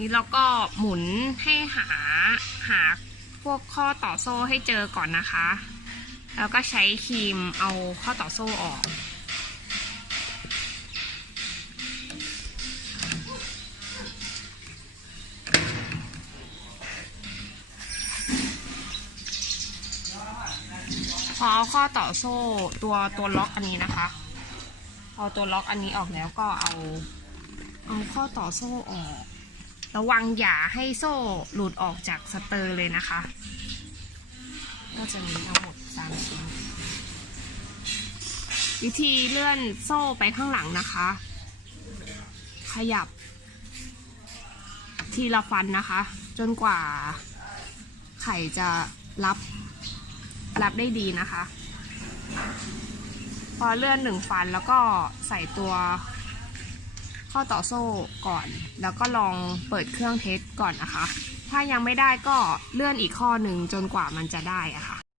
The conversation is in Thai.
นี้เราก็หมุนให้หาหาพวกข้อต่อโซ่ให้เจอก่อนนะคะ แล้วก็ใช้ครีมเอาข้อต่อโซ่ออก พอเอาข้อต่อโซ่ตัวตัวล็อกอันนี้นะคะ พอตัวล็อกอันนี้ออกแล้วก็เอาเอาข้อต่อโซ่ออก ระวังอย่าให้โซ่หลุดออกจากสเตอร์เลยนะคะ ก็จะมีทั้งหมดสามชิ้น วิธีเลื่อนโซ่ไปข้างหลังนะคะ ขยับ ทีละฟันนะคะ จนกว่าไข่จะรับรับได้ดีนะคะ พอเลื่อนหนึ่งฟันแล้วก็ใส่ตัว ข้อต่อโซ่ก่อน แล้วก็ลองเปิดเครื่องเทสก่อนนะคะ ถ้ายังไม่ได้ก็เลื่อนอีกข้อหนึ่งจนกว่ามันจะได้อะค่ะ